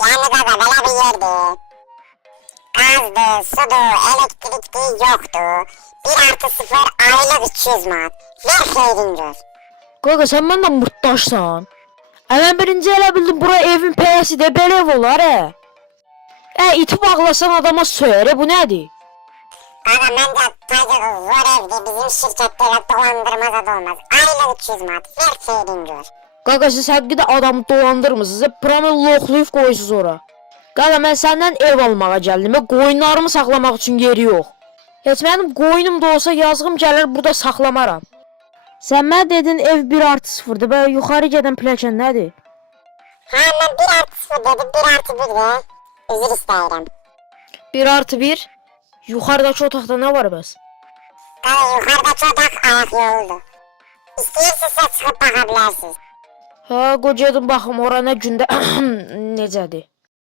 Yani qaqa belə bir yerdir. Qazdı, sudu, elektrikli yoktu. 1+0 aylık 200 manat. Ver xeyrin gör. Qaqa sen məndən mırtdaşsan. Mən birinci elə bildim bura evin pəyəsi də belə ev olar iti bağlasan adama söyər bu nədir? Qaqa məncə tacı zor evdir. Bizim şirkətdə elə dolandırmaza da olmaz. Aylık 200 manat. Ver xeyrin gör. Qaqa siz həqiqdə adamı dolandırmısınız. Pramı loxlayıb qoyusunuz ora. Qaqa mən səndən ev almağa gəldim və qoyunlarımı saxlamaq üçün yeri yox. Heç mənim qoyunum da olsa yazığım gəlir burada saxlamaram. Sən mənə dedin ev 1+0'dır. Belə yuxarı gedən pilləkən nədir? Ha mən 1+0 dedim 1+1 de. Üzür istəyirəm. 1+1. Yuxarıdakı otaqda nə var bəs? Qaqa yuxarıdakı otaq ayaq yoludur. İstəyirsinizsə çıxıb baxa bilərsiniz. Ha, qocadım baxım ora nə gündə necədir.